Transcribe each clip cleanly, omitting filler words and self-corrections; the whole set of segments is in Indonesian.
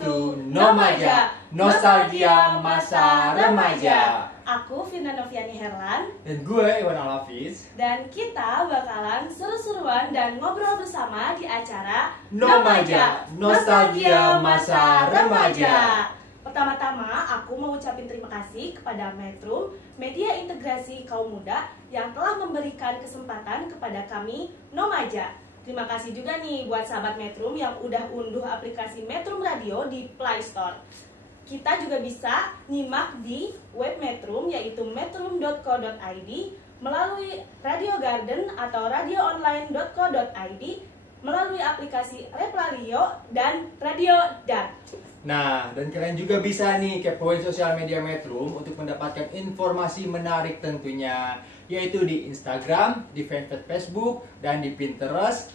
to Nomaja, nostalgia masa remaja. Aku Vina Noviani Herlan. Dan gue Iwan Alafis. Dan kita bakalan seru-seruan dan ngobrol bersama di acara Nomaja, nostalgia masa remaja. Pertama-tama aku mau ucapin terima kasih kepada Metrum, media integrasi kaum muda yang telah memberikan kesempatan kepada kami Nomaja. Terima kasih juga nih buat sahabat Metrum yang udah unduh aplikasi Metrum Radio di Play Store. Kita juga bisa nyimak di web Metrum yaitu metrum.co.id, melalui Radio Garden atau radioonline.co.id, melalui aplikasi Replalio dan Radio Dan. Nah, dan kalian juga bisa nih kepoin sosial media Metrum untuk mendapatkan informasi menarik tentunya, yaitu di Instagram, di fanpage Facebook, dan di Pinterest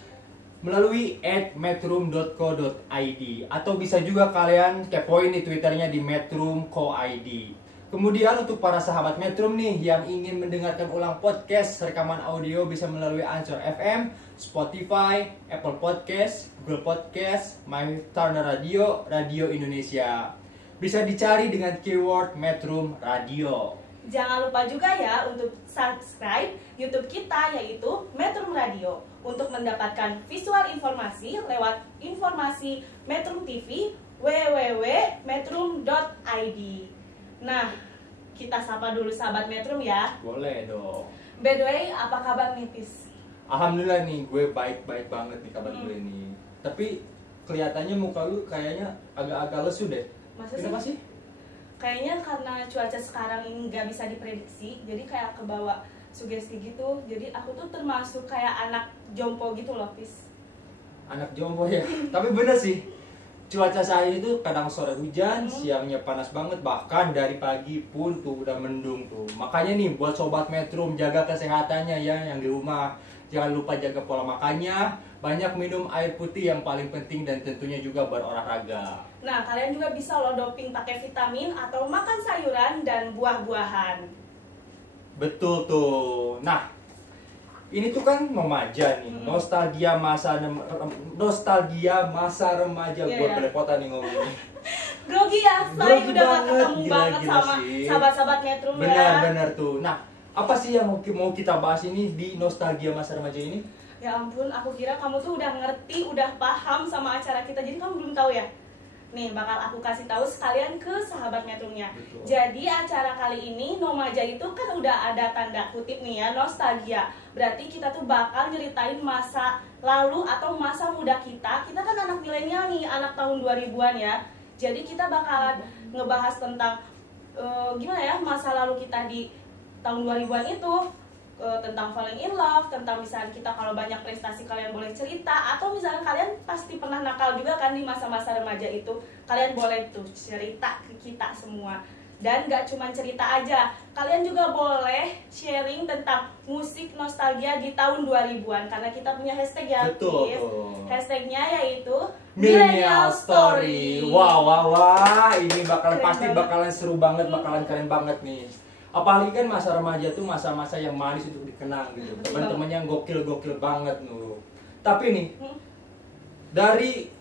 melalui @metrum.co.id, atau bisa juga kalian kepoin di Twitternya di metrum.co.id. Kemudian untuk para sahabat Metrum nih yang ingin mendengarkan ulang podcast rekaman audio bisa melalui Anchor FM, Spotify, Apple Podcast, Google Podcast, My Turner Radio, Radio Indonesia. Bisa dicari dengan keyword Metrum Radio. Jangan lupa juga ya untuk subscribe YouTube kita yaitu Metrum Radio untuk mendapatkan visual informasi lewat informasi Metrum TV www.metrum.id. Nah, kita sapa dulu sahabat Metrum ya. Boleh dong. By the way, apa kabar nih, Tis? Alhamdulillah nih, gue baik-baik banget nih kabar gue nih. Tapi kelihatannya muka lu kayaknya agak-agak lesu deh. Kenapa sih? Kayaknya karena cuaca sekarang ini nggak bisa diprediksi, jadi kayak kebawa sugesti gitu. Jadi aku tuh termasuk kayak anak jompo gitu loh, Tis. Anak jompo ya. Tapi bener sih, cuaca saat itu kadang sore hujan, siangnya panas banget, bahkan dari pagi pun tuh udah mendung tuh. Makanya nih buat sobat Metrum, jaga kesehatannya ya yang di rumah. Jangan lupa jaga pola makannya, banyak minum air putih yang paling penting, dan tentunya juga berolahraga. Nah, kalian juga bisa loh doping pakai vitamin atau makan sayuran dan buah-buahan. Betul tuh. Nah, ini tuh kan Nomaja nih, nostalgia masa remaja. Yeah, Gue yeah. belepotan nih ngomongnya. Grogi ya, Grogi udah gak banget, ketemu gila, banget gila sama sih. sahabat-sahabat Metrum ya. Benar tuh. Nah, apa sih yang mau kita bahas ini di nostalgia masa remaja ini? Ya ampun, aku kira kamu tuh udah ngerti, udah paham sama acara kita. Jadi kamu belum tahu ya? Nih, bakal aku kasih tahu sekalian ke sahabat Metrumnya. Betul. Jadi acara kali ini Nomaja itu kan udah ada tanda kutip nih ya, nostalgia. Berarti kita tuh bakal nyeritain masa lalu atau masa muda kita. Kita kan anak milenial nih, anak tahun 2000-an ya. Jadi kita bakalan ngebahas tentang gimana ya, masa lalu kita di tahun 2000-an itu, tentang falling in love, tentang misalnya kita kalau banyak prestasi kalian boleh cerita, atau misalnya kalian pasti pernah nakal juga kan di masa-masa remaja itu, kalian boleh tuh cerita ke kita semua. Dan gak cuma cerita aja, kalian juga boleh sharing tentang musik nostalgia di tahun 2000-an, karena kita punya hashtag ya. Betul. Hashtagnya yaitu Millennial Story. Wah, ini Keren bakalan seru banget, bakalan keren banget nih. Apalagi kan masa remaja tuh masa-masa yang manis untuk dikenang gitu. Teman-temannya yang gokil-gokil banget nuh. Tapi nih, dari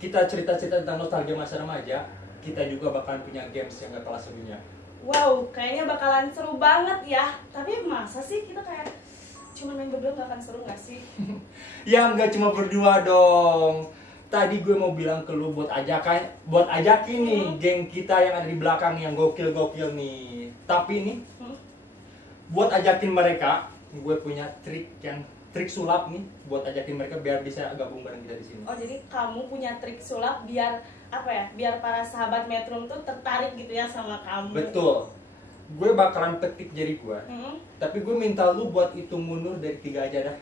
kita cerita-cerita tentang nostalgia masa remaja, kita juga bakalan punya games yang gak kalah serunya. Wow, kayaknya bakalan seru banget ya. Tapi masa sih kita kayak cuma main berdua gak akan seru gak sih? Ya nggak cuma berdua dong. Tadi gue mau bilang ke lu buat ajakin nih geng kita yang ada di belakang yang gokil-gokil nih. Tapi nih, buat ajakin mereka, gue punya trik sulap nih buat ajakin mereka biar bisa gabung bareng kita di sini. Oh, jadi kamu punya trik sulap biar apa ya? Biar para sahabat Metrum tuh tertarik gitu ya sama kamu. Betul. Gue bakalan petik jari gue. Tapi gue minta lu buat hitung mundur dari 3 aja dah.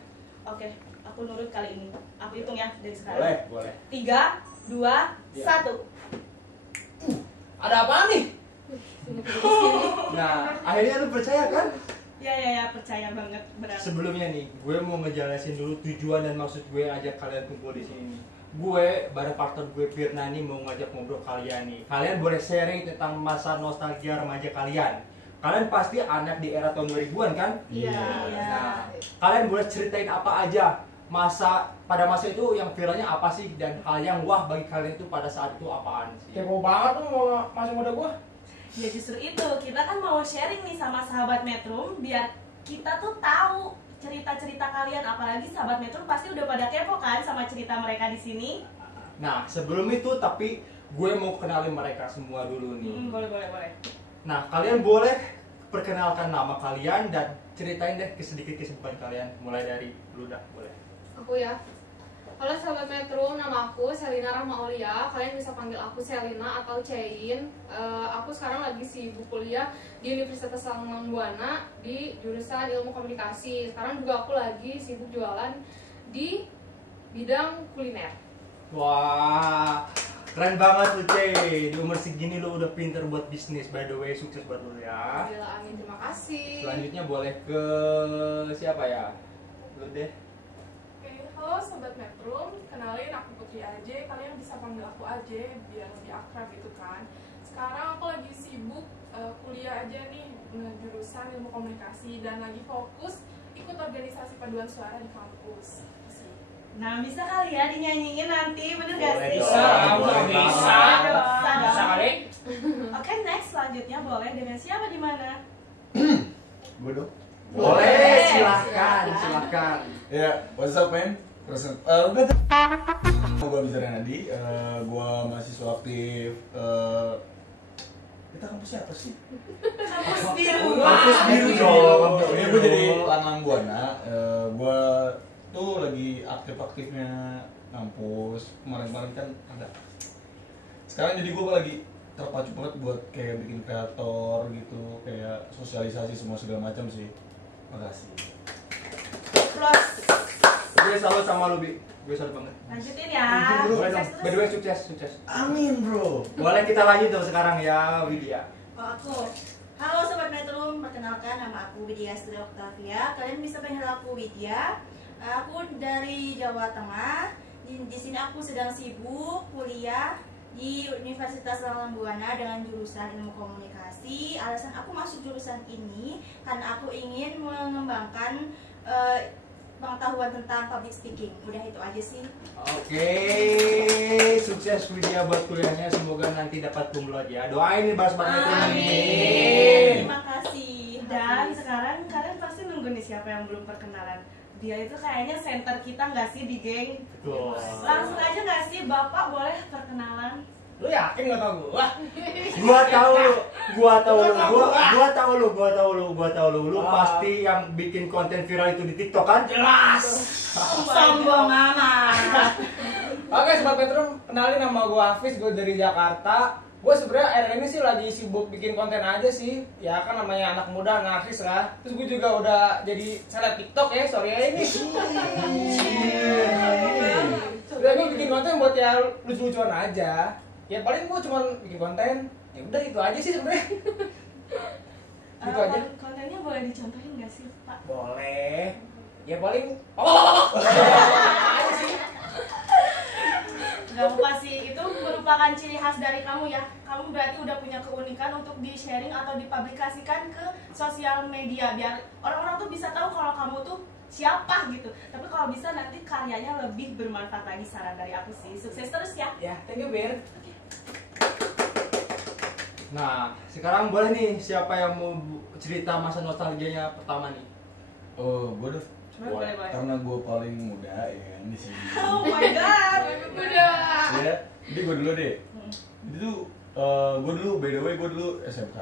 Oke, aku nurut kali ini. Aku hitung ya dari sekarang. Boleh. 3, 2, 1. Ada apa nih? Nah, akhirnya lu percaya kan? Ya, percaya banget, benar. Sebelumnya nih, gue mau ngejelasin dulu tujuan dan maksud gue ajak kalian kumpul di sini. Gue bareng partner gue Firnani mau ngajak ngobrol kalian nih. Kalian boleh sharing tentang masa nostalgia remaja kalian. Kalian pasti anak di era tahun 2000-an kan? Iya. Nah, kalian boleh ceritain apa aja pada masa itu yang viralnya apa sih dan hal yang wah bagi kalian itu pada saat itu apaan sih? Kepo banget tuh mau masa muda gua. Ya justru itu, kita kan mau sharing nih sama sahabat Metrum biar kita tuh tahu cerita-cerita kalian, apalagi sahabat Metrum pasti udah pada kepo kan sama cerita mereka di sini. Nah, sebelum itu tapi gue mau kenalin mereka semua dulu nih. Boleh. Nah, kalian boleh perkenalkan nama kalian dan ceritain deh sedikit kesibukan kalian, mulai dari lu dah, boleh. Aku ya. Halo sahabat Metro, nama aku Selina Rahma Aulia. Kalian bisa panggil aku Selina atau Cein. Aku sekarang lagi sibuk kuliah di Universitas Langgang Buana di jurusan Ilmu Komunikasi. Sekarang juga aku lagi sibuk jualan di bidang kuliner. Wah, keren banget lu Cey. Di umur segini lu udah pinter buat bisnis. By the way, sukses buat lu ya. Alhamdulillah, amin, terima kasih. Selanjutnya boleh ke siapa ya? Lu deh. Halo Sobat Metrum, kenalin aku Putri Aje, kalian bisa panggil aku Aje biar lebih akrab gitu kan. Sekarang aku lagi sibuk kuliah aja nih jurusan Ilmu Komunikasi dan lagi fokus ikut organisasi paduan suara di kampus. Nah, bisa kali ya dinyanyiin nanti, bener gak Boleh sih? dong. Bisa kali. Oke, next selanjutnya boleh dengan siapa di mana? Gue dong. Boleh, silahkan. Ya, what's up man? Gue bisa Renadi, gue mahasiswa aktif. Kita kampusnya apa sih? Kampus biru. Kampus biru dong. Ini gue jadi Langgang Buana. Gue tuh lagi aktif-aktifnya kampus. Kemarin-kemarin kan ada. Sekarang jadi gue lagi terpacu banget buat kayak bikin kreator gitu, kayak sosialisasi semua segala macam sih. Makasih. Plus. Gue salut sama lu, Bi. Gue salut banget. Lanjutin ya. Boleh dong. Sukses terus. By the way, sukses. Amin bro. Boleh kita lanjut dong sekarang ya, Widya. Aku. Halo Sobat Metrum, perkenalkan nama aku Widya Astrid Octavia. Kalian bisa panggil aku Widya. Aku dari Jawa Tengah. Di sini aku sedang sibuk kuliah di Universitas Langgang Buana dengan jurusan Ilmu Komunikasi. Alasan aku masuk jurusan ini karena aku ingin mengembangkan pengetahuan tentang public speaking. Udah itu aja sih. Oke, sukses Widya buat kuliahnya. Semoga nanti dapat cum laude ya. Doain nih bahas banget ini. Amin. Terima kasih. Dan sekarang kalian pasti nunggu nih siapa yang belum perkenalan. Dia itu kayaknya center kita nggak sih di geng? Betul. Langsung aja nggak sih Bapak boleh perkenalan? Lu yakin gak tau gua? Gua tahu lu. Lu pasti yang bikin konten viral itu di TikTok kan? Jelas. Sombong amat. Oke Sobat Metrum, kenalin nama gua Hafiz, gua dari Jakarta. Gue sebenarnya akhir ini sih lagi sibuk bikin konten aja sih. Ya kan namanya anak muda, anarkis lah. Terus gue juga udah jadi seleb TikTok ya, sorry ya ini. Udah gue bikin konten buat ya lucu-lucuan aja. Ya paling gue cuma bikin konten. Ya udah itu aja sih sebenarnya. Gitu aja. Kontennya boleh dicontohin nggak sih Pak? Boleh. Ya paling Gak apa sih, itu merupakan ciri khas dari kamu ya. Kamu berarti udah punya keunikan untuk di-sharing atau dipublikasikan ke sosial media biar orang-orang tuh bisa tahu kalau kamu tuh siapa gitu. Tapi kalau bisa nanti karyanya lebih bermanfaat lagi, saran dari aku sih. Sukses terus ya. ya, thank you Bir. Nah, sekarang boleh nih siapa yang mau cerita masa nostalgianya pertama nih? Oh, gue udah. Boleh. Karena gue paling muda ya kan di sini. Oh my god. Ya, jadi gue dulu deh. Jadi tuh gue dulu, by the way gue dulu SMK.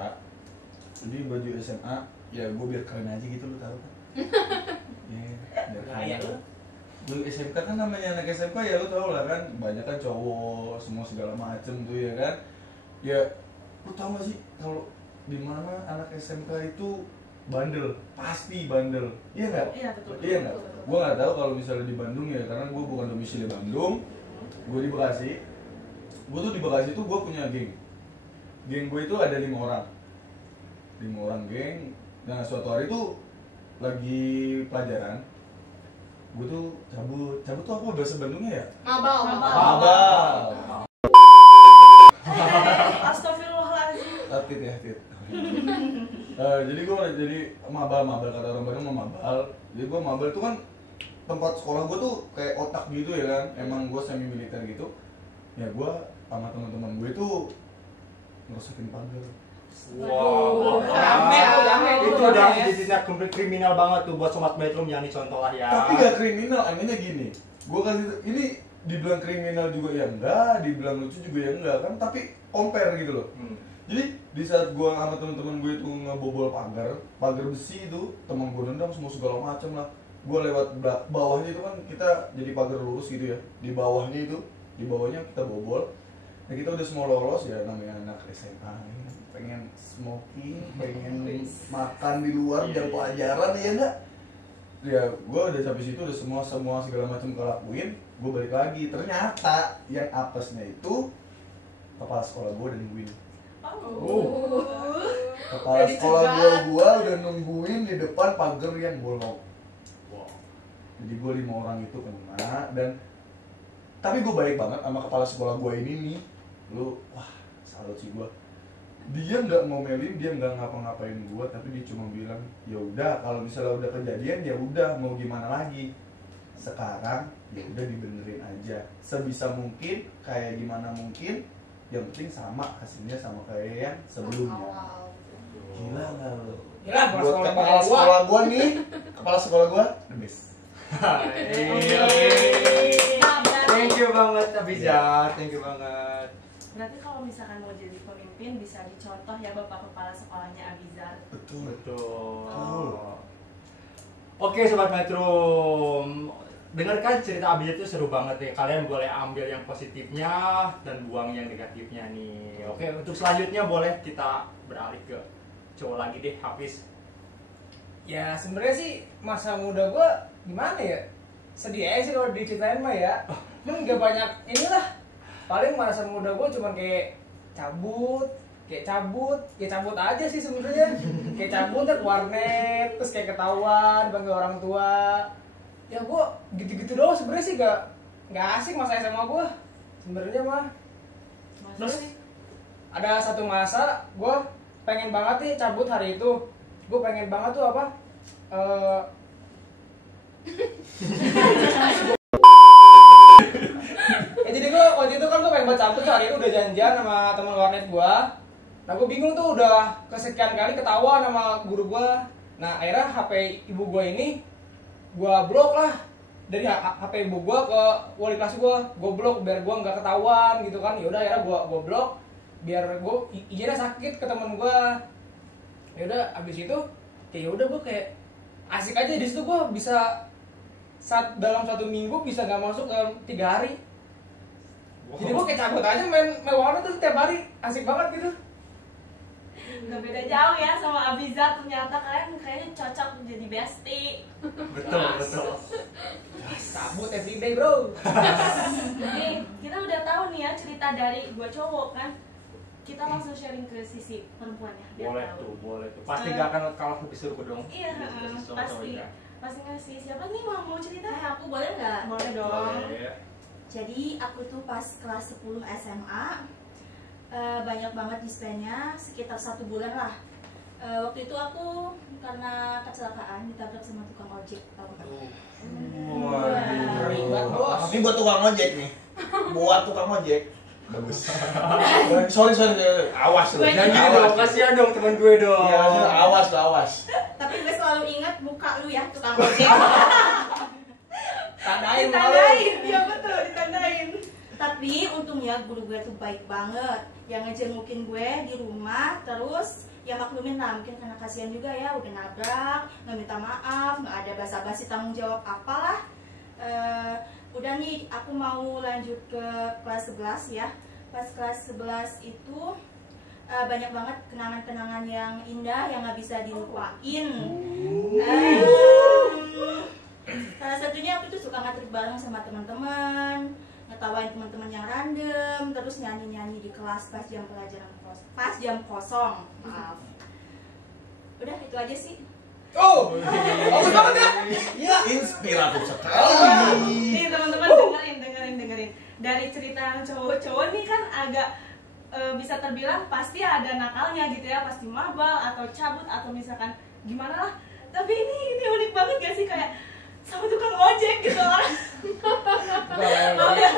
Jadi baju SMA, ya gue biar keren aja gitu, lu tahu kan? Ya, biar Iya, keren. Lu SMK kan namanya anak SMK ya lu tau lah kan, banyak kan cowok, semua segala macem tuh ya kan. Ya, lu tau gak sih kalau di mana anak SMK itu bandel, pasti bandel, iya nggak? Iya betul. Iya nggak? Gue nggak tahu kalau misalnya di Bandung ya, karena gue bukan domisili Bandung, gue di Bekasi. Gue tuh di Bekasi tuh gue punya geng. Geng gue itu ada 5 orang, 5 orang geng. Nah suatu hari tuh lagi pelajaran, gue tuh cabut tuh apa bahasa Bandungnya ya? Mabal. Astagfirullahaladzim. Tit ya tit. Jadi gue jadi mabal kata orang Bandung mah mabal. Jadi gue mabal itu kan tempat sekolah gue tuh kayak otak gitu ya kan, emang gue semi militer gitu. Ya gue sama teman-teman gue tuh ngerusakin pagar. Wow, Rame tuh, rame tuh, itu rame udah ya. jadi tindak kriminal banget tuh buat sobat Metrum yang dicontoh lah ya. Tapi gak kriminal, anehnya gini. Gue kasih ini dibilang kriminal juga ya enggak, dibilang lucu juga ya enggak kan, tapi compare gitu loh. Jadi di saat gue sama teman-teman gue itu ngebobol pagar besi itu, teman gue nendang semua segala macam lah. Gue lewat bawahnya itu kan kita jadi pagar lurus gitu ya. Di bawahnya kita bobol. Nah kita udah semua lolos ya, namanya anak SMA pengen smoking, pengen makan di luar jam pelajaran ya enggak? Ya gue udah sampai situ udah semua segala macam kelakuin, gue balik lagi. Ternyata yang apesnya itu kepala sekolah gue udah nungguin. Kepala sekolah gue udah nungguin di depan pagar yang bolong. Jadi gue 5 orang itu kena, dan tapi gue baik banget sama kepala sekolah gue ini nih. Lu wah salut sih gue. Dia nggak ngomelin, dia nggak ngapa-ngapain gue, tapi dia cuma bilang ya udah kalau misalnya udah kejadian ya udah mau gimana lagi. Sekarang ya udah dibenerin aja sebisa mungkin, kayak gimana mungkin, yang penting sama hasilnya sama kayak yang sebelumnya. Gila nggak lo? Gila, Buat kepala sekolah gue nih, kepala sekolah gue the best. Thank you banget Abizar, thank you banget. Berarti kalau misalkan mau jadi pemimpin bisa dicontoh ya Bapak Kepala Sekolahnya Abizar. Betul. Oke Sobat Metrum, dengarkan cerita Abizar itu seru banget nih. Kalian boleh ambil yang positifnya dan buang yang negatifnya nih. Oke, untuk selanjutnya boleh kita beralih ke cowok lagi deh, Hafiz. Ya sebenarnya sih masa muda gue gimana ya, sedih aja sih kalau diceritain mah ya. Gak banyak inilah, paling masa muda gue cuman kayak cabut aja sih sebenarnya. Kayak cabut ke warnet, terus kayak ketahuan bangga orang tua. Ya gue gitu-gitu doang sebenarnya sih, gak asik masa SMA gue sebenarnya mah. Terus ada satu masa gue pengen banget nih cabut hari itu. Gue pengen banget tuh apa? Ya jadi gue waktu itu kan gue pengen banget cabut tuh hari itu, udah janjian sama teman warnet gue. Nah gue bingung tuh, udah kesekian kali ketahuan sama guru gue. Nah akhirnya HP ibu gue ini gue blok lah. Dari HP ibu gue ke wali kelas gue blok biar gue nggak ketahuan gitu kan. Yaudah akhirnya gue blok biar gue izinnya sakit ke temen gue. Yaudah abis itu kayak udah gue kayak asik aja di situ. Gue bisa dalam 1 minggu bisa nggak masuk dalam 3 hari. Jadi gue kayak cabut aja main warnet tuh setiap hari, asik banget gitu. Gak beda jauh ya sama Abizar, ternyata kalian kayaknya cocok jadi bestie. Betul. Cabut everyday bro. Nih, kita udah tahu nih ya cerita dari dua cowok kan. Kita langsung sharing ke sisi perempuannya biar Boleh tahu. tuh, boleh tuh. Pasti gak akan kalah lebih seru dong. Iya, pasti. Pasti ngasih. Siapa nih mau cerita? Aku boleh nggak? Boleh dong. Boleh. Jadi aku tuh pas kelas 10 SMA banyak banget dispennya, sekitar 1 bulan lah. Waktu itu aku karena kecelakaan ditabrak sama tukang ojek, tahu kan? Ribet bos. Tapi buat tukang ojek nih. Buat tukang ojek. Bagus. sorry. Awas lu. Jangan gitu dong, kasihan dong teman gue dong. Iya, awas. Tapi gue selalu ingat muka lu ya, tukang ojek. Tandain Iya betul, ditandain. Tapi untungnya guru gue tuh baik banget, yang ngejengukin gue di rumah, terus ya maklumin lah, mungkin karena kasihan juga ya, udah nabrak, nggak minta maaf, nggak ada basa-basi tanggung jawab apalah. Udah nih, aku mau lanjut ke kelas 11 ya. Pas kelas 11 itu banyak banget kenangan-kenangan yang indah yang nggak bisa dilupain. Salah satunya aku tuh suka ngatrik bareng sama teman-teman, ngetawain teman-teman yang random, terus nyanyi-nyanyi di kelas pas jam pelajaran kosong. Maaf. Udah itu aja sih. Bagus banget ya. Iya, inspiratif sekali. Nih teman-teman dengerin. Dari cerita yang cowok-cowok nih kan agak bisa terbilang pasti ada nakalnya gitu ya, pasti mabal atau cabut atau misalkan gimana lah. Tapi ini unik banget gak sih, kayak sama tukang ojek gitu orang. Boleh.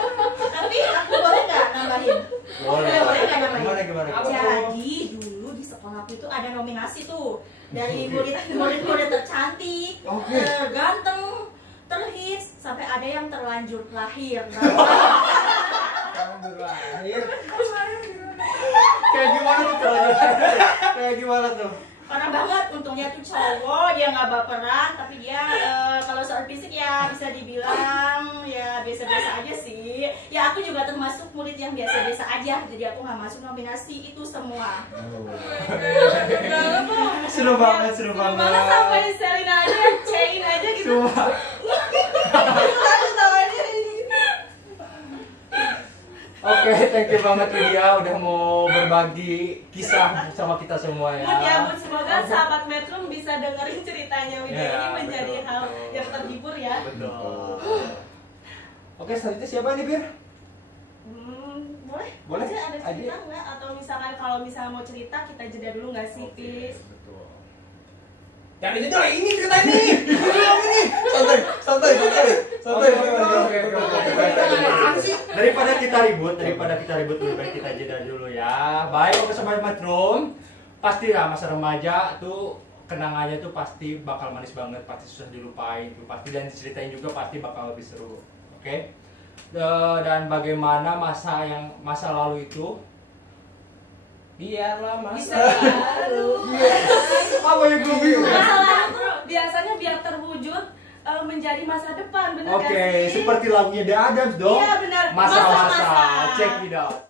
Tapi aku boleh nggak nambahin? Boleh. Boleh nggak nambahin? Gimana? Apa? Jadi dulu di sekolah aku itu ada nominasi tuh dari murid-murid tercantik, Oke. terganteng, terhits, sampai ada yang terlanjur lahir. Lahir. Kayak gimana tuh terlanjur? Kayak gimana tuh? Parah banget, untungnya tuh cowok, dia nggak baperan, tapi dia kalau soal fisik ya bisa dibilang ya biasa-biasa aja sih. Ya aku juga termasuk murid yang biasa-biasa aja, jadi aku nggak masuk nominasi itu semua. Seru banget. Malah sampai Selina aja chain aja gitu. Cuma Oke, thank you banget Widya udah mau berbagi kisah sama kita semua ya. Mood ya, Mood. Semoga sahabat Metrum bisa dengerin ceritanya Widya Ya, ini menjadi betul, hal betul. yang terhibur ya. Betul. Oke, selanjutnya siapa nih, Bir? Boleh? Boleh? Aja ada cerita Aja. nggak? Atau misalkan kalau misalnya mau cerita kita jeda dulu nggak sih, Pis? Betul. Jangan itu dulu, ini cerita ini. Santai. Daripada kita ribut lebih baik kita jeda dulu ya. Baik, oke sobat Metrum. Pastilah masa remaja tuh kenangannya tuh pasti bakal manis banget, pasti susah dilupain tuh pasti, dan diceritain juga pasti bakal lebih seru. Oke. Dan bagaimana masa lalu itu biarlah Bisa masa apa yang gue bingung. biasanya biar terwujud menjadi masa depan, bener Oke, gak sih? seperti lagunya The Adams dong. Iya, benar. Masa-masa. Masa-masa. Check it out.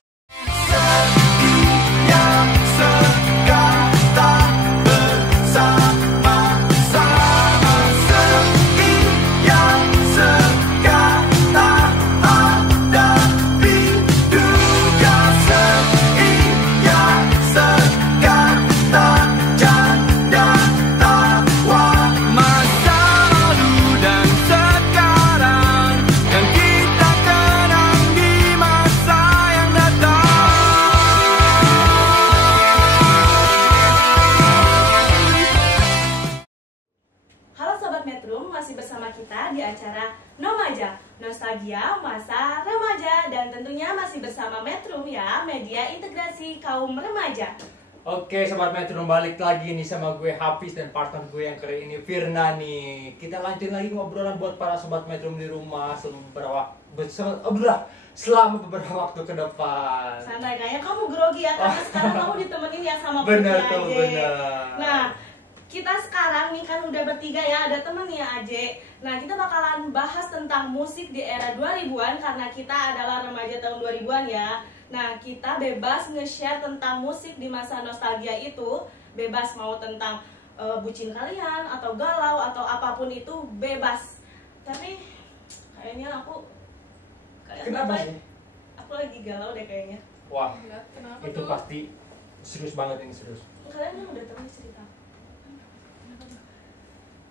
Halo Sobat Metrum, masih bersama kita di acara Nomaja, Nostalgia Masa Remaja. Dan tentunya masih bersama Metrum ya, media integrasi kaum remaja. Oke, Sobat Metrum, balik lagi nih sama gue Hafiz dan partner gue yang keren ini Firna nih. Kita lanjut lagi ngobrolan buat para Sobat Metrum di rumah selama beberapa waktu ke depan. Santai, kayaknya kamu grogi ya, karena sekarang kamu ditemenin ya sama Bener Putri tuh, Aje. bener. Nah, kita sekarang nih kan udah bertiga ya, ada temen ya Aje. Nah, kita bakalan bahas tentang musik di era 2000-an karena kita adalah remaja tahun 2000-an ya. Nah, kita bebas nge-share tentang musik di masa nostalgia itu. Bebas mau tentang bucin kalian, atau galau, atau apapun itu bebas. Tapi kayaknya aku Kenapa sih? Aku lagi galau deh kayaknya. Wah, Kenapa itu tuh? pasti serius banget ini, serius. Kalian kan udah tahu cerita.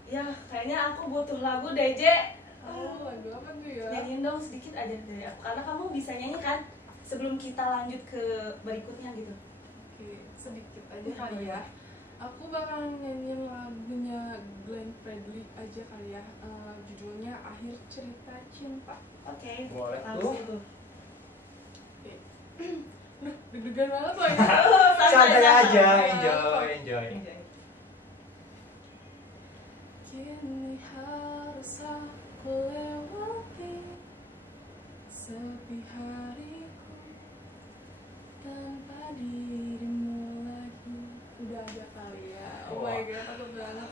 Ya, kayaknya aku butuh lagu deh, Je. Oh, lagu apa tuh ya? Nyanyiin dong sedikit aja dari aku, karena kamu bisa nyanyi kan sebelum kita lanjut ke berikutnya gitu. Oke, sedikit aja kali ya. Aku bakal nyanyiin lagunya Glenn Fredly aja kali ya. Judulnya Akhir Cerita Cinta. Oke, Boleh langsung tuh. tuh. Duh, deg-degan banget loh ini. Santai aja, santai. enjoy. Kini harus aku lewati sepi hariku tanpa dirimu lagi. Udah aja kali ya. Oh my god, takut banget.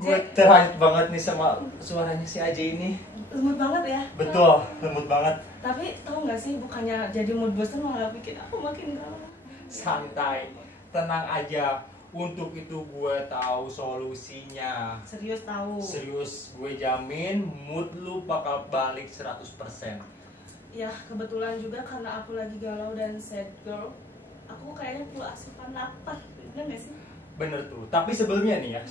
Gue terhanyut banget nih sama suaranya si Aje ini. Lembut banget ya. Betul, lembut banget. Tapi tahu nggak sih, bukannya jadi mood booster malah bikin aku makin galau. Santai, tenang aja. Untuk itu gue tahu solusinya. Serius tahu. Serius, gue jamin mood lu bakal balik 100%. Ya, kebetulan juga karena aku lagi galau dan sad girl. Aku kayaknya perlu asupan lapar. Bener nggak sih? Bener tuh. Tapi sebelumnya nih ya,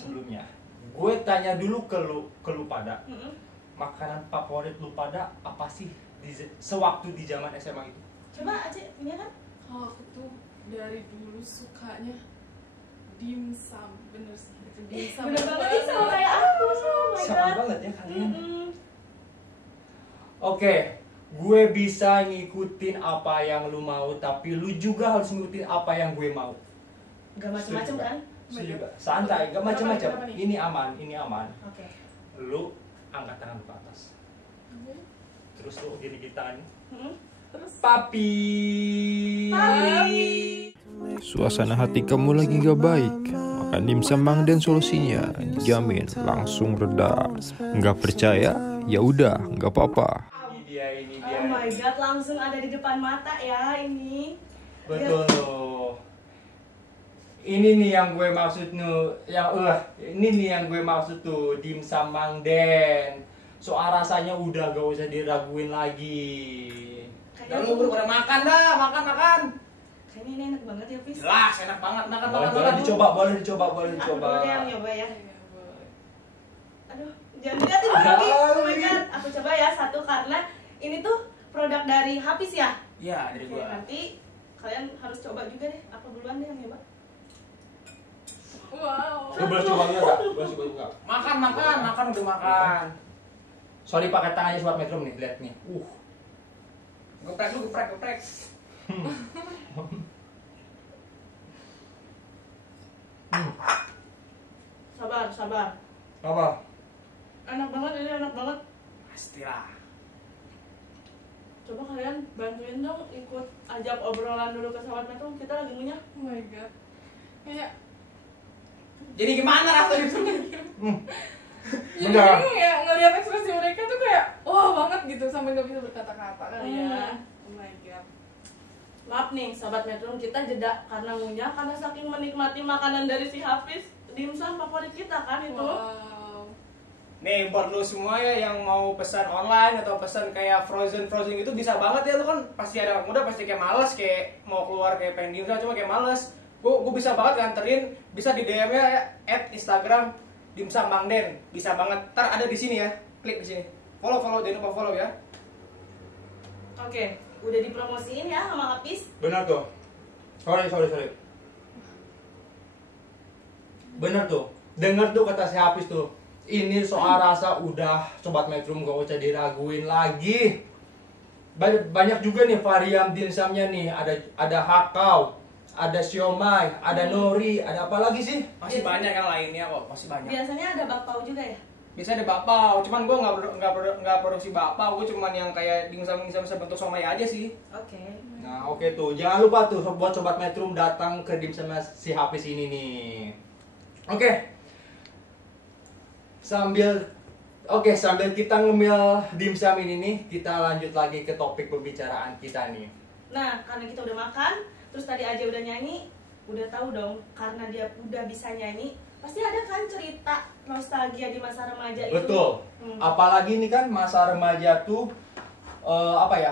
gue tanya dulu ke lu pada. Makanan favorit lu pada apa sih sewaktu di zaman SMA itu? Coba aja punya kan? Kalau aku tuh dari dulu sukanya dimsum, bener sih. Itu dimsum. Bener banget sih sama kayak aku. Oh my Sama god. banget ya kalian. Oke, gue bisa ngikutin apa yang lu mau, tapi lu juga harus ngikutin apa yang gue mau. Gak macem-macem kan? Setuju gak? Santai, gak macem-macem. Kenapa nih? Ini aman, ini aman. Oke. Lu angkat tangan ke atas. Terus lu gini-gini tangan. Terus Papi. Suasana hati kamu lagi gak baik, makan dimsum Mang Den solusinya dijamin langsung reda. Nggak percaya? Ya udah, nggak apa-apa. Ini dia. Oh my god, langsung ada di depan mata ya ini. Betul loh. Ini nih yang gue maksud ini nih yang gue maksud tuh, dimsum Mang Den. Soal rasanya udah gak usah diraguin lagi. Udah lu buru pada makan dah, makan. Kayaknya ini enak banget ya, Fis. Jelas enak banget, makan. Boleh dicoba. Aku dulu deh yang nyoba ya. Aduh, jangan dilihatin lagi. Oh my god, aku coba ya satu karena ini tuh produk dari Hafiz ya. Iya, dari Oke, gua. nanti kalian harus coba juga deh. Aku duluan deh yang nyoba. wow. Lu boleh coba enggak? Boleh coba enggak? Makan udah makan. Sorry pakai tangannya Sobat Metro nih, lihat nih. Geprek. Sabar. Apa? Enak banget ini, enak banget. Pastilah. Coba kalian bantuin dong ikut ajak obrolan dulu ke Sobat Metro. Kita lagi ngunyah. Oh my god. Kayak Jadi gimana rasanya? jadi kayak ngelihat ekspresi mereka tuh kayak wah banget gitu sampai nggak bisa berkata-kata kali ya. Oh my god. Maaf nih Sobat Metro, kita jeda karena ngunyah karena saking menikmati makanan dari si Hafiz. Dimsum favorit kita kan itu. Wow. Nih buat lu semua ya yang mau pesan online atau pesan kayak frozen gitu bisa banget ya. Lu kan pasti ada anak muda pasti kayak males, kayak mau keluar kayak pengen dimsum cuma kayak males. Gue bisa banget nganterin, bisa di DM nya @Instagram dimsum Mang Den, bisa banget. Ntar ada di sini ya, klik di sini. Follow jangan lupa follow ya. Oke, udah dipromosiin ya sama Hafiz. Benar tuh. Sorry. Bener tuh. Dengar tuh kata si Hafiz tuh. Ini soal rasa udah Sobat Metro gak usah diraguin lagi. Banyak juga nih varian dimsumnya nih. Ada hakau, ada siomay, ada nori, ada apa lagi sih? Masih banyak yang lainnya kok, masih banyak. Biasanya ada bakpao juga ya? Biasanya ada bakpao, cuman gue nggak produksi bakpao, gue cuman yang kayak dimsum sebentuk somai aja sih. Oke. Nah oke tuh, jangan lupa tuh buat Sobat Metro datang ke dimsum si Hafiz ini nih. Oke. Sambil kita ngemil dimsum ini nih, kita lanjut lagi ke topik pembicaraan kita nih. Nah, karena kita udah makan, terus tadi aja udah nyanyi, udah tahu dong karena dia udah bisa nyanyi, pasti ada kan cerita nostalgia di masa remaja itu. Betul. Apalagi ini kan masa remaja tuh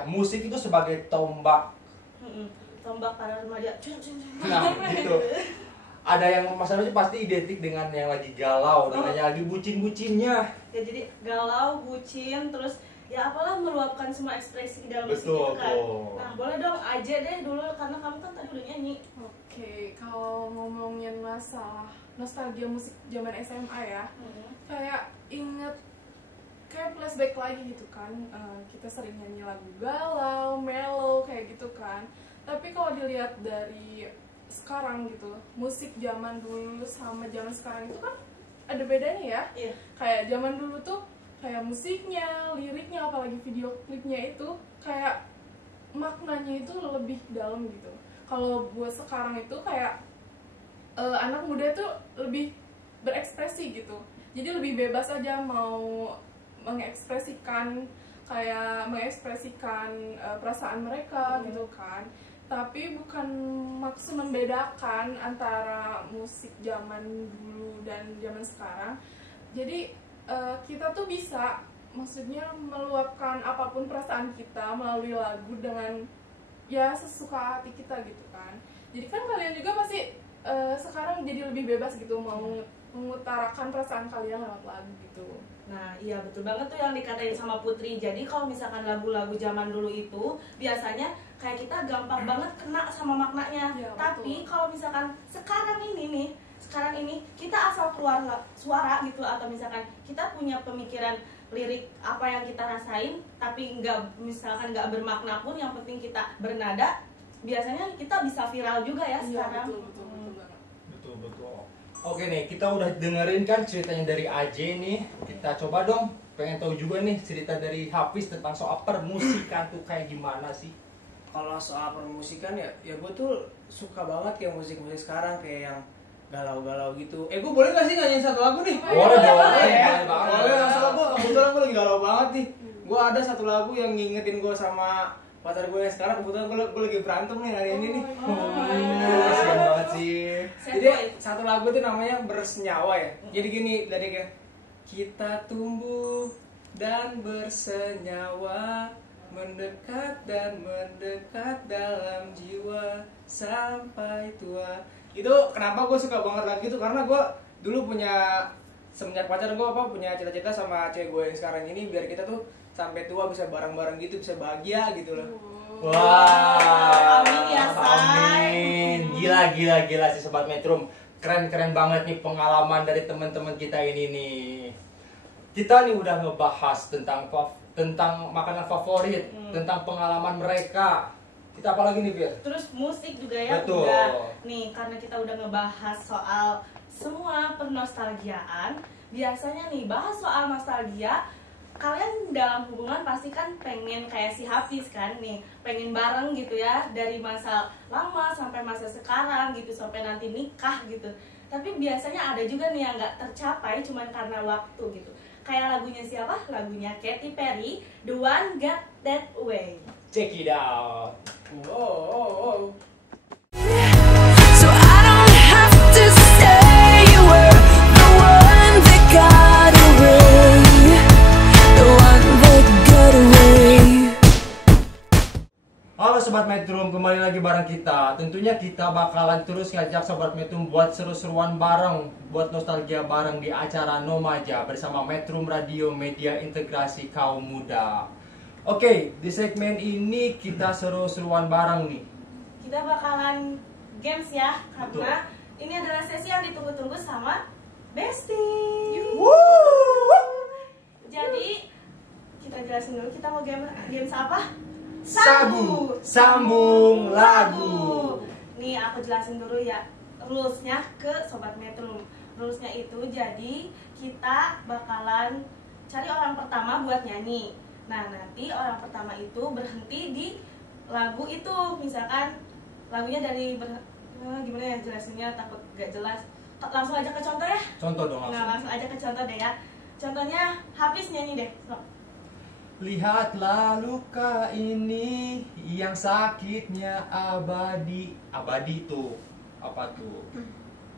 musik itu sebagai tombak. Tombak para remaja. Nah, gitu. Ada yang masa remaja pasti identik dengan yang lagi galau, dengan yang lagi bucin-bucinnya. Ya jadi galau, bucin, terus ya apalah meluapkan semua ekspresi di dalam musik Betul, itu kan. betul. Nah, boleh dong aja deh dulu karena kamu kan tadi udah nyanyi. Oke, kalau ngomongin masalah nostalgia musik zaman SMA ya, kayak inget kayak flashback lagi gitu kan. Kita sering nyanyi lagu galau, mellow kayak gitu kan. Tapi kalau dilihat dari sekarang gitu, musik zaman dulu sama zaman sekarang itu kan ada bedanya ya. Iya. Kayak zaman dulu tuh kayak musiknya, liriknya, apalagi video klipnya itu kayak maknanya itu lebih dalam gitu. Kalau buat sekarang itu kayak anak muda tuh lebih berekspresi gitu. Jadi lebih bebas aja mau mengekspresikan perasaan mereka gitu kan. Tapi bukan maksud membedakan antara musik zaman dulu dan zaman sekarang. Jadi kita tuh bisa maksudnya meluapkan apapun perasaan kita melalui lagu dengan ya sesuka hati kita gitu kan. Jadi kan kalian juga pasti sekarang jadi lebih bebas gitu mau mengutarakan perasaan kalian lewat lagu gitu. Nah, iya betul banget tuh yang dikatain sama Putri. Jadi kalau misalkan lagu-lagu zaman dulu itu biasanya kayak kita gampang banget kena sama maknanya. Ya, tapi betul. kalau misalkan sekarang ini kita asal keluar suara gitu atau misalkan kita punya pemikiran lirik apa yang kita rasain, tapi misalkan nggak bermakna pun, yang penting kita bernada, biasanya kita bisa viral juga ya sekarang. Betul. Oke nih, kita udah dengerin kan ceritanya dari AJ nih. Kita coba dong, pengen tahu juga nih cerita dari Hafiz tentang soal permusikan tuh kayak gimana sih? Kalau soal permusikan ya gue tuh suka banget kayak musik-musik sekarang kayak yang galau-galau gitu. Gue boleh gak sih nyanyiin satu lagu nih? Boleh dong. Boleh, masalah gue kebetulan gue lagi galau banget nih. Gue ada satu lagu yang ngingetin gue sama pacar gue yang sekarang, kebetulan gue lagi berantem nih hari ini nih. Kasian banget sih. Jadi satu lagu tuh namanya Bersenyawa ya. Jadi gini liriknya, kita tumbuh dan bersenyawa, mendekat dan mendekat dalam jiwa sampai tua. Itu kenapa gue suka banget lagu itu, karena gue dulu semenjak pacar gue punya cita-cita sama cewek gue yang sekarang ini, biar kita tuh sampai tua bisa bareng-bareng gitu, bisa bahagia gitu loh. Wah, Amin ya, Say. amin. Gila sih Sobat Metrum. Keren banget nih pengalaman dari teman-teman kita ini nih. Kita nih udah ngebahas tentang makanan favorit, tentang pengalaman mereka. Kita apa lagi nih, Fir? Terus musik juga ya. Betul. Udah. Nih, karena kita udah ngebahas soal semua pernostalgiaan, biasanya nih bahas soal nostalgia, kalian dalam hubungan pasti kan pengen kayak si Hafiz kan nih, pengen bareng gitu ya, dari masa lama sampai masa sekarang gitu, sampai nanti nikah gitu. Tapi biasanya ada juga nih yang nggak tercapai cuman karena waktu gitu. Kayak lagunya siapa? Lagunya Katy Perry, The One Got That Way. Check it out. Oh. So I don't have to say you were the one that got away, the one that got away. Halo Sobat Metrum, kembali lagi bareng kita. Tentunya kita bakalan terus ngajak Sobat Metrum buat seru-seruan bareng, buat nostalgia bareng di acara Nomaja bersama Metrum Radio Media Integrasi Kaum Muda. Oke, di segmen ini kita seru-seruan bareng nih. Kita bakalan games ya, karena ini adalah sesi yang ditunggu-tunggu sama Besti. Jadi kita jelasin dulu kita mau games apa? Sabu, sambung lagu. Nih aku jelasin dulu ya rulesnya ke Sobat Metrum. Rulesnya itu jadi kita bakalan cari orang pertama buat nyanyi. Nah nanti orang pertama itu berhenti di lagu itu, misalkan lagunya dari gimana ya jelasinnya, takut gak jelas. Langsung aja ke contoh ya. Contoh dong Nah langsung aja ke contoh deh ya. Contohnya Hafiz nyanyi deh. So. Lihatlah luka ini yang sakitnya abadi. Abadi tuh apa tuh?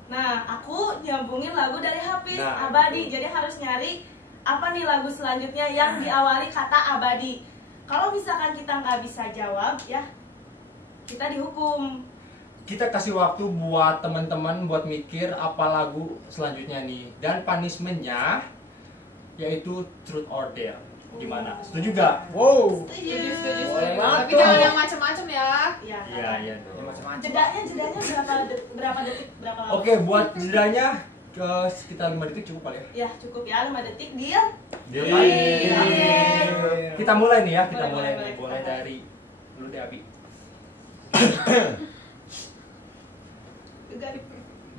Nah aku nyambungin lagu dari Hafiz, Nah, abadi. itu. Jadi harus nyari apa nih lagu selanjutnya yang diawali kata abadi. Kalau misalkan kita nggak bisa jawab ya, kita dihukum. Kita kasih waktu buat teman-teman buat mikir apa lagu selanjutnya nih. Dan punishment-nya yaitu truth or dare. Gimana? Setuju gak? Wow. Setuju. Boleh banget. Tapi jangan yang macem-macem ya. Iya. Iya dong. Macam-macam. Jedanya berapa detik, berapa lama? Oke, buat jedanya sekitar 5 detik cukup kali ya. Ya cukup ya, 5 detik deal. Deal Oke. lagi. Kita mulai nih ya, kita mulai Boleh. dari lu deh Abi.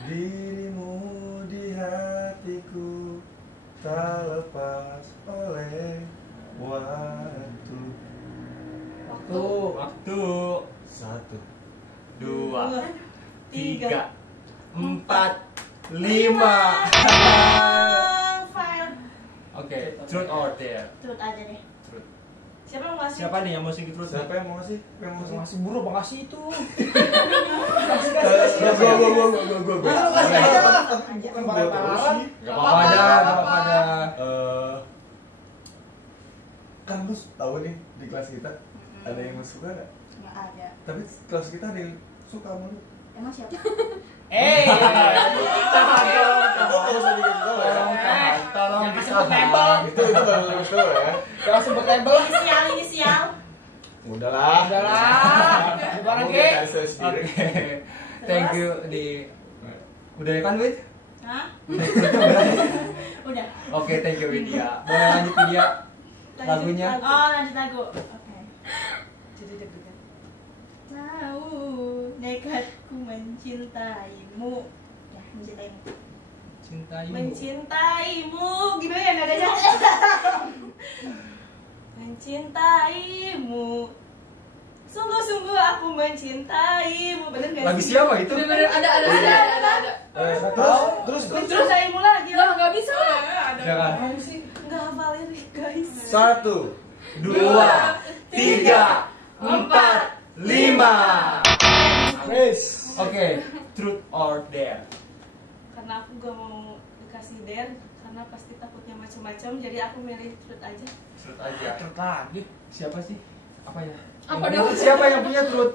Dirimu di hatiku tak lepas oleh waktu. Waktu 1, 2, 3, 4, 5. File. Oke, truth or dare. Truth aja deh. Truth. Siapa yang mau ngasih? Siapa nih yang mau singkat truth? siapa yang mau ngasih? Masih buru makasih itu. Gue Kasih aja lah. Bukan Gua pakai terus tangan. sih. Gak apa-apa dah, gak apa-apa dah. Kan lu tahu nih di kelas kita ada yang suka nggak? Nggak ada. Tapi kelas kita ada yang suka sama lu. Emang siapa? Gak usah dikasih tahu ya. Tolong Jangan disahan. sebut label. Itu baru dikasih tahu ya. Jangan sebut label. Inisial. Udahlah. Gimana Gua Ki? nggak tahu sendiri. Oke. Thank you di. Udah ya kan, Wid? Hah? Udah. Oke, thank you Widya. Boleh lanjut Widya? Lagunya? Oh, lanjut lagu. Oke. Jadi deg-degan. Tahu nekatku mencintaimu. Ya, mencintaimu. Cintaimu. Mencintaimu. Gimana ya nadanya? Mencintaimu. Sungguh-sungguh aku mencintaimu. Bener gak Lagu sih? siapa itu? Bener-bener ada. Terus Mencintaimu lagi Lah lah. nggak bisa. Jangan. Nggak hafal lirik guys. 1 2, 3, 4, 5. Wes. Oke, truth or dare? Karena aku gak mau dikasih dare karena pasti takutnya macam-macam, jadi aku milih truth aja. Truth aja. Truth lagi. Siapa sih? Apa ya? Apa Yang- dong? Siapa yang punya truth?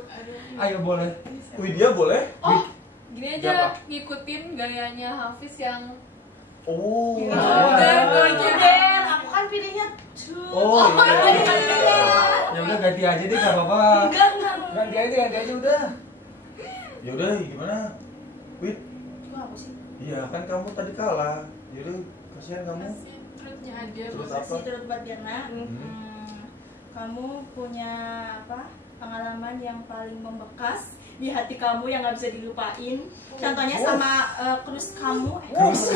Ayo boleh. Widya boleh? Oh, gini aja Siapa? ngikutin gayanya Hafiz yang Oh. Dare, aku kan pilihnya truth. Oh iya. Ya udah ganti aja deh, gak apa-apa. Enggak. Ganti aja udah. Ya udah gimana? Wid. Itu apa sih? Iya kan kamu tadi kalah. Yaudah kasihan kamu. Kasih truthnya aja. Truth Bos. apa? Kasih turut buat Birna. Kamu punya apa? Pengalaman yang paling membekas di hati kamu yang nggak bisa dilupain. Contohnya sama crush kamu. Cruise.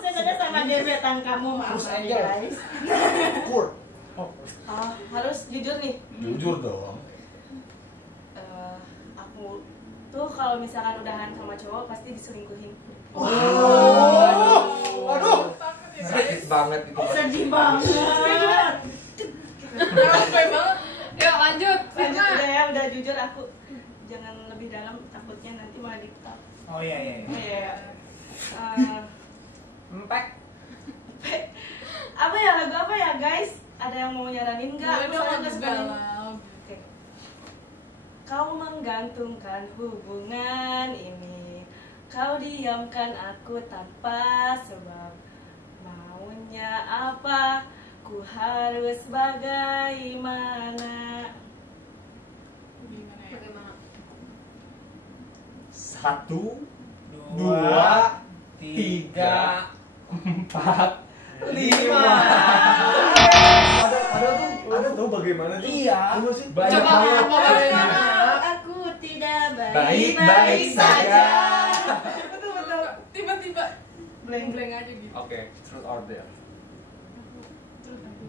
Contohnya sama gebetan kamu, maaf Crush ya angel. guys. Kur. Harus jujur nih. Jujur dong. Aku tuh kalau misalkan udahan sama cowok pasti diselingkuhin. Aduh. Sakit banget itu. Sedih banget. Capek banget. Yuk lanjut. Lanjut Firma. udah ya, udah jujur aku. Jangan lebih dalam, takutnya nanti malah dipetak. Oh iya. Iya. Empek. Apa ya, lagu apa ya guys? Ada yang mau nyaranin nggak? Aku soalnya nggak suka ini. Oke. Kau menggantungkan hubungan ini. Kau diamkan aku tanpa sebab. Maunya apa? Ku harus bagaimana? Gimana ya? Bagaimana? 1, 2, 2, 3, 4, 5. Ada tuh bagaimana tuh? Iya. Apa sih? Banyak Coba, banget. apa bagaimana? Aku tidak Baik-baik saja. Betul. Tiba-tiba Blank. blank aja gitu. Oke, truth or dare? Truth aku.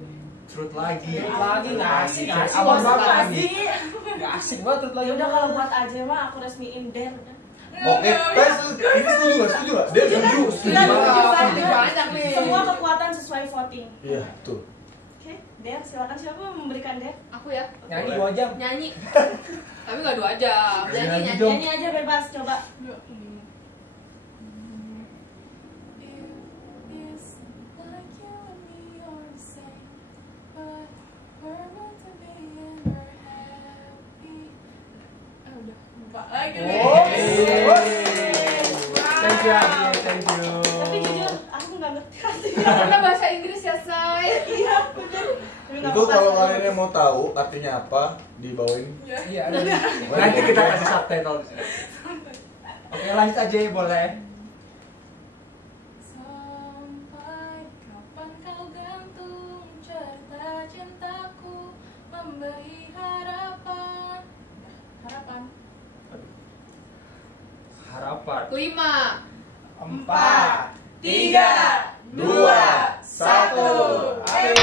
Truth lagi. Lagi nggak asik, nggak asik. Abang Nggak banget asik. lagi. Gak asik banget truth lagi. Ya udah kalau buat aja mah aku resmiin dare udah. Oke, ini setuju gak? Setuju gak? Dia setuju. Sudah Ini banyak nih. Semua kekuatan sesuai voting. Iya, tuh. Oke, Dare, silakan siapa yang memberikan Dare? Aku ya. Nyanyi 2 jam. Nyanyi. Tapi nggak 2 jam. Nyanyi Nyanyi. dong. Nyanyi aja bebas, coba. Yuk, ini. It is like you and me are the same, but we're meant to be and we're happy. Udah lupa lagi nih. Thank you, Adi. Thank you. Tapi jujur, aku nggak ngerti artinya. Karena bahasa Inggris ya, Say. Iya, bener. Tapi nggak Itu apa-apa, kalau saya kalian ngerti. yang mau tahu artinya apa, dibawain. Ya. Iya, ada. Nanti kita kasih subtitle di sini. Oke, lanjut aja boleh. Sampai kapan kau gantung cerita cintaku memberi harapan. Harapan. Harapan. 5. 4, 3, 2, 1. Ayo.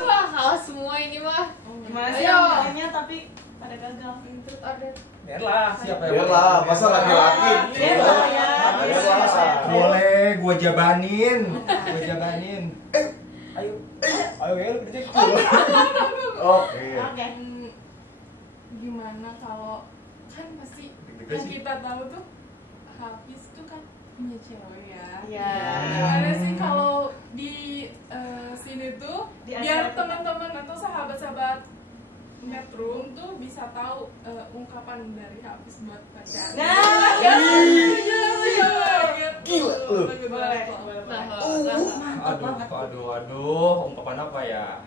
Wah, haus semua ini mah. Gimana sih Ayo. yang lainnya tapi pada gagal. Truth or dare? Biarlah. Siapa yang Biarlah, masa laki-laki. Biarlah ya. Biarlah. Boleh, gua jabanin. Gua jabanin. Ayo. Ayo ya, lu kerja. Oke. Oke. Gimana kalau kan pasti Deg-degan yang sih. kita tahu tuh Hafiz tuh kan punya cewek ya. Iya. Gimana sih kalau di sini tuh Di biar acara kita. teman-teman atau sahabat-sahabat Metrum tuh bisa tahu ungkapan dari Hafiz buat pacar. Nah, ya, gitu. Gila, lu. boleh. Nah, Aduh, ungkapan apa ya?